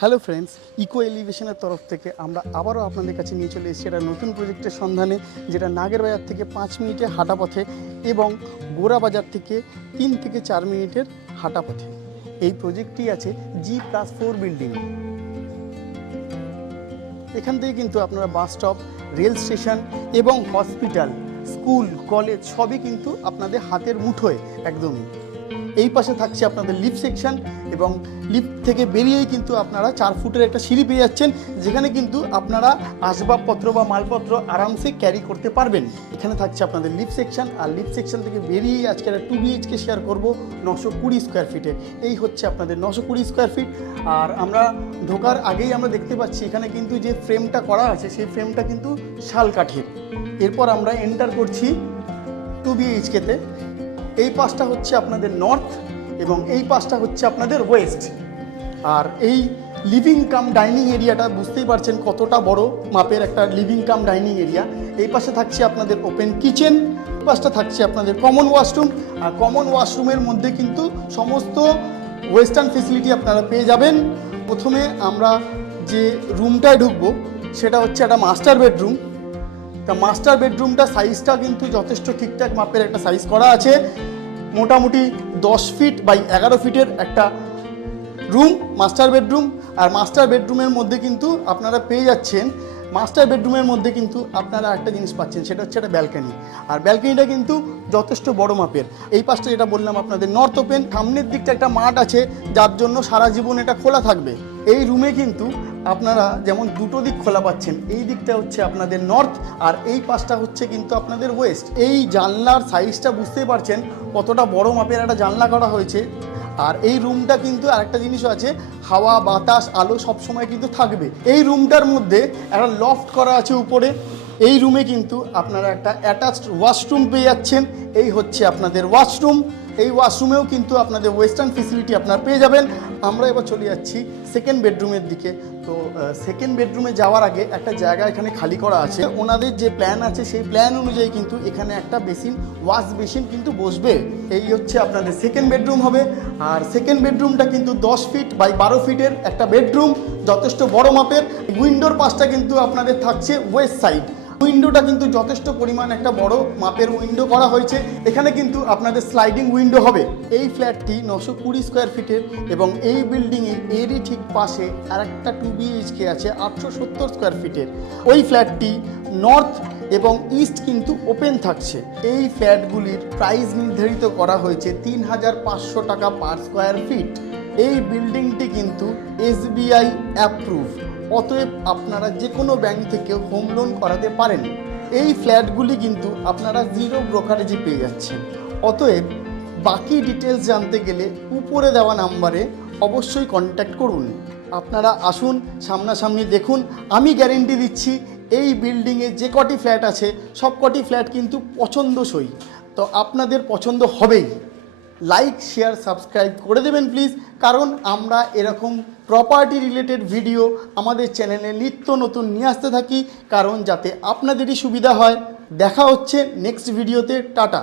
Hello friends eco এলিভেশনের তরফ থেকে আমরা আবারও আপনাদের কাছে নিয়ে চলে এসেছি একটা নতুন প্রজেক্টের সন্ধানে, যেটা নাগের বাজার থেকে পাঁচ মিনিটের হাঁটা পথে এবং গোড়া বাজার থেকে তিন থেকে চার মিনিটের হাঁটা পথে। এই প্রজেক্টটি আছে জি প্লাস ফোর বিল্ডিং এখান থেকে কিন্তু আপনারা বাস স্টপ রেল স্টেশন এবং হসপিটাল স্কুল কলেজ সবই কিন্তু আপনাদের হাতের মুঠোয় একদমই। এই পাশে থাকছে আপনাদের লিফট সেকশন এবং লিফট থেকে বেরিয়েই কিন্তু আপনারা চার ফুটের একটা সিঁড়ি পেয়ে যাচ্ছেন, যেখানে কিন্তু আপনারা আসবাবপত্র বা মালপত্র আরামসে ক্যারি করতে পারবেন। এখানে থাকছে আপনাদের লিফট সেকশন, আর লিফট সেকশন থেকে বেরিয়েই আজকে একটা টু বিএইচকে শেয়ার করব নশো কুড়ি স্কোয়ার ফিটে এই হচ্ছে আপনাদের নশো কুড়ি স্কোয়ার ফিট আর আমরা ঢোকার আগেই আমরা দেখতে পাচ্ছি, এখানে কিন্তু যে ফ্রেমটা করা আছে, সেই ফ্রেমটা কিন্তু শাল কাঠের। এরপর আমরা এন্টার করছি টু বিএইচকেতে এই পাশটা হচ্ছে আপনাদের নর্থ এবং এই পাশটা হচ্ছে আপনাদের ওয়েস্ট আর এই লিভিং কাম ডাইনিং এরিয়াটা বুঝতেই পারছেন কতটা বড় মাপের একটা লিভিং কাম ডাইনিং এরিয়া এই পাশে থাকছে আপনাদের ওপেন কিচেন এই পাশটা থাকছে আপনাদের কমন ওয়াশরুম আর কমন ওয়াশরুমের মধ্যে কিন্তু সমস্ত ওয়েস্টার্ন ফেসিলিটি আপনারা পেয়ে যাবেন। প্রথমে আমরা যে রুমটায় ঢুকবো, সেটা হচ্ছে একটা মাস্টার বেডরুম তা মাস্টার বেডরুমটা সাইজটা কিন্তু যথেষ্ট ঠিকঠাক মাপের একটা সাইজ করা আছে। মোটামুটি দশ ফিট বাই এগারো ফিটের একটা রুম মাস্টার বেডরুম আর মাস্টার বেডরুমের মধ্যে কিন্তু আপনারা পেয়ে যাচ্ছেন মাস্টার বেডরুমের মধ্যে কিন্তু আপনারা একটা জিনিস পাচ্ছেন, সেটা হচ্ছে একটা ব্যালকানি আর ব্যালকানিটা কিন্তু যথেষ্ট বড় মাপের। এই পাশটা যেটা বললাম আপনাদের নর্থ ওপেন সামনের দিকটা একটা মাঠ আছে, যার জন্য সারা জীবন এটা খোলা থাকবে। এই রুমে কিন্তু আপনারা যেমন দুটো দিক খোলা পাচ্ছেন, এই দিকটা হচ্ছে আপনাদের নর্থ আর এই পাশটা হচ্ছে কিন্তু আপনাদের ওয়েস্ট এই জানলার সাইজটা বুঝতেই পারছেন কতটা বড় মাপের একটা জানলা করা হয়েছে। আর এই রুমটা কিন্তু আরেকটা জিনিসও আছে, হাওয়া, বাতাস, আলো সব সময় কিন্তু থাকবে। এই রুমটার মধ্যে একটা লফট করা আছে উপরে। এই রুমে কিন্তু আপনারা একটা অ্যাটাচড ওয়াশরুম পেয়ে যাচ্ছেন। এই হচ্ছে আপনাদের ওয়াশরুম এই ওয়াশরুমেও কিন্তু আপনাদের ওয়েস্টার্ন ফেসিলিটি আপনারা পেয়ে যাবেন। আমরা এবার চলে যাচ্ছি সেকেন্ড বেডরুমের দিকে। তো সেকেন্ড বেডরুমে যাওয়ার আগে একটা জায়গা এখানে খালি করা আছে। ওনাদের যে প্ল্যান আছে, সেই প্ল্যান অনুযায়ী কিন্তু এখানে একটা বেসিন ওয়াশ বেসিন কিন্তু বসবে। এই হচ্ছে আপনাদের সেকেন্ড বেডরুম হবে। আর সেকেন্ড বেডরুমটা কিন্তু দশ ফিট বাই বারো ফিটের একটা বেডরুম যথেষ্ট বড় মাপের। উইন্ডোর পাশটা কিন্তু আপনাদের থাকছে ওয়েস্ট সাইড উইন্ডোটা কিন্তু যথেষ্ট পরিমাণ একটা বড় মাপের উইন্ডো করা হয়েছে। এখানে কিন্তু আপনাদের স্লাইডিং উইন্ডো হবে। এই ফ্ল্যাটটি নশো কুড়ি স্কোয়ার ফিটের এবং এই বিল্ডিংয়ে এরই ঠিক পাশে আর একটা টু বিএইচকে আছে, আটশো সত্তর স্কোয়ার ফিটের। ওই ফ্ল্যাটটি নর্থ এবং ইস্ট কিন্তু ওপেন থাকছে। এই ফ্ল্যাটগুলির প্রাইস নির্ধারিত করা হয়েছে তিন হাজার পাঁচশো টাকা পার স্কোয়ার ফিট। এই বিল্ডিংটি কিন্তু এসবিআই অ্যাপ্রুভ অতএব আপনারা যে কোনো ব্যাংক থেকে হোম লোন করাতে পারেন। এই ফ্ল্যাটগুলি কিন্তু আপনারা জিরো ব্রোকারেজে পেয়ে যাচ্ছেন। অতএব বাকি ডিটেলস জানতে গেলে উপরে দেওয়া নাম্বারে অবশ্যই কন্ট্যাক্ট করুন। আপনারা আসুন, সামনাসামনি দেখুন। আমি গ্যারেন্টি দিচ্ছি, এই বিল্ডিংয়ে যে কটি ফ্ল্যাট আছে সব কটি ফ্ল্যাট কিন্তু পছন্দসই। তো আপনাদের পছন্দ হবেই। লাইক শেয়ার সাবস্ক্রাইব করে দেবেন প্লিজ কারণ আমরা এরকম প্রপার্টি রিলেটেড ভিডিও আমাদের চ্যানেলে নিত্য নতুন নিয়ে আসতে থাকি। কারণ যাতে আপনাদেরই সুবিধা হয়। দেখা হচ্ছে নেক্সট ভিডিওতে টাটা।